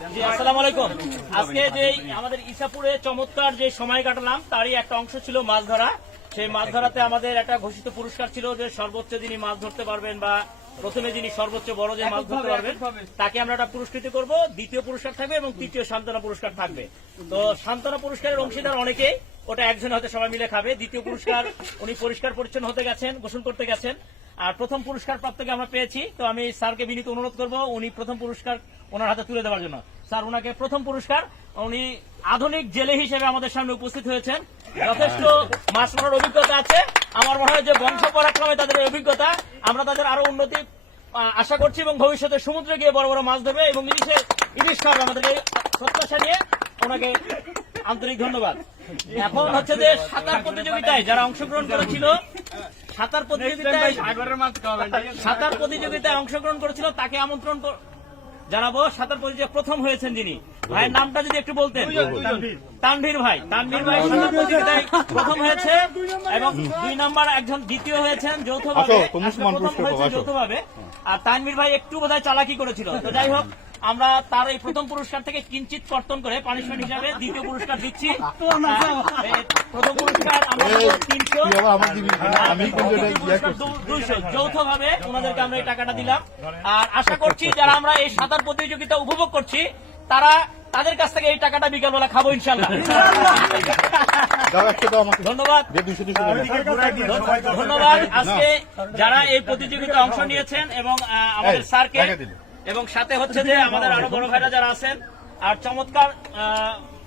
আসসালামু আলাইকুম। আজকে যে আমাদের ইসাপুরে চমৎকার যে সময় কাটালাম, তারই একটা অংশ ছিল মাছ ধরা। সেই মাছ ধরাতে আমাদের একটা ঘোষিত পুরস্কার ছিল যে সর্বোচ্চ যিনি মাছ ধরতে পারবেন বা প্রথমে যিনি সর্বোচ্চ বড় যে মাছ ধরতে পারবেন তাকে আমরা একটা পুরস্কৃত করব। দ্বিতীয় পুরস্কার থাকবে এবং তৃতীয় সান্ত্বনা পুরস্কার থাকবে। তো সান্ত্বনা পুরস্কারের অংশীদার অনেকেই ওটা একজন হয়তো সবাই মিলে খাবে। দ্বিতীয় পুরস্কার উনি পরিষ্কার পরিচ্ছন্ন হতে গেছেন গোসল করতে গেছেন। আর প্রথম পুরস্কার প্রাপ্তকে আমরা পেয়েছি। তো আমি স্যারকে বিনীত অনুরোধ করব উনি প্রথম পুরস্কার ওনার হাতে তুলে দেওয়ার জন্য। স্যার ওনাকে প্রথম পুরস্কার উনি আধুনিক জেলে হিসেবে আমাদের সামনে উপস্থিত হয়েছেন। যথেষ্ট মাছ মারার অভিজ্ঞতা আছে। আমার মনে হয় যে বংশ পরাক্রমে তাদের অভিজ্ঞতা। আমরা তাদের আরও উন্নতি আশা করছি এবং ভবিষ্যতে সমুদ্রে গিয়ে বড় বড় মাছ ধরবে এবং ইলিশে ইলিশ খাওয়াবে আমাদেরকে এই প্রত্যাশা নিয়ে ওনাকে আন্তরিক ধন্যবাদ। এখন হচ্ছে যে সাঁতার প্রতিযোগিতায় যারা অংশগ্রহণ করেছিল সাঁতার প্রতিযোগিতায় সাঁতার প্রতিযোগিতায় অংশগ্রহণ করেছিল তাকে আমন্ত্রণ জানাব। সাঁতার প্রতিযোগিতা প্রথম হয়েছেন যিনি। ভাইয়ের নামটা যদি একটু বলতেন। তানভীর। ভাই। তানভীর ভাই প্রতিযোগিতায় প্রথম হয়েছে এবং দুই নম্বর একজন দ্বিতীয় হয়েছেন যৌথভাবে। প্রথম হয়েছে যৌথভাবে। আর তানভীর ভাই একটু বোধহয় চালাকি করেছিল। তো যাই হোক আমরা তার এই প্রথম পুরস্কার থেকে কিঞ্চিত কর্তন করে পানিশমেন্ট হিসাবে দ্বিতীয় পুরস্কার দিচ্ছি। প্রথম পুরস্কার আমরা তিনশো। দুইশো। যৌথভাবে ওনাদেরকে আমরা এই টাকাটা দিলাম। আর আশা করছি যারা আমরা এই সাঁতার প্রতিযোগিতা উপভোগ করছি তারা তাদের কাছ থেকে এই টাকাটা বিকালবেলা খাব ইনশাল্লাহ ধন্যবাদ। আজকে যারা এই প্রতিযোগিতায় অংশ নিয়েছেন এবং আমাদের স্যারকে এবং সাথে হচ্ছে যে আমাদের আরও বড় ভাইরা যারা আছেন আর চমৎকার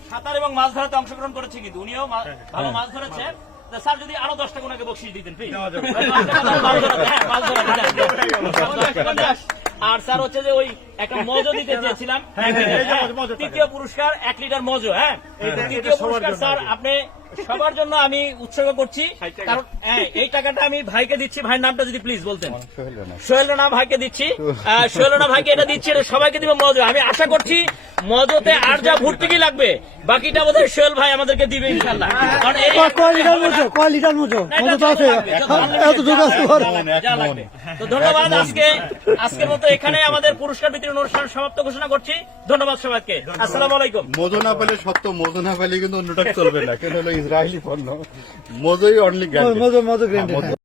সাঁতার এবং মাছ ধরাতে অংশগ্রহণ করেছে কিন্তু উনিও মা- ভালো মাছ ধরেছে। তো স্যার যদি আরও দশটা ওনাকে বকশিস দিতেন please। মাছ ধরাতে, হ্যাঁ, মাছ ধরাতে, হ্যাঁ। আর হচ্ছে যে ওই একটা মজো দিতে চেয়েছিলাম। হ্যাঁ, তৃতীয় পুরস্কার এক লিটার মজো হ্যাঁ। তৃতীয় পুরস্কার স্যার আপনি সবার জন্য আমি উৎসর্গ করছি। কারণ হ্যাঁ এই টাকাটা আমি ভাইকে দিচ্ছি। ভাই নামটা যদি প্লিজ বলতেন। সোহেল রানা। ভাইকে দিচ্ছি। সোহেল রানা ভাইকে এটা দিচ্ছি সবাইকে দিব মজো। আমি আশা করছি মজোতে আর যা ভর্তুকি লাগবে বাকিটা বোধহয় সোহেল ভাই আমাদেরকে দিবে ইনশাল্লাহ কারণ কয় লিটার মতো কয় লিটার মতো মতো আছে। এত যোগ আছে ঘর। যা লাগবে। তো ধন্যবাদ আজকে আজকের মতো এখানে আমাদের পুরস্কার বিতরণ অনুষ্ঠান সমাপ্ত ঘোষণা করছি। ধন্যবাদ সবাইকে। আসসালামু আলাইকুম। মজো না পেলে সত্য মজো না পেলে কিন্তু অন্যটা চলবে না কেন হলো ইসরায়েলি পণ্য। মজোই অনলি মজো মজো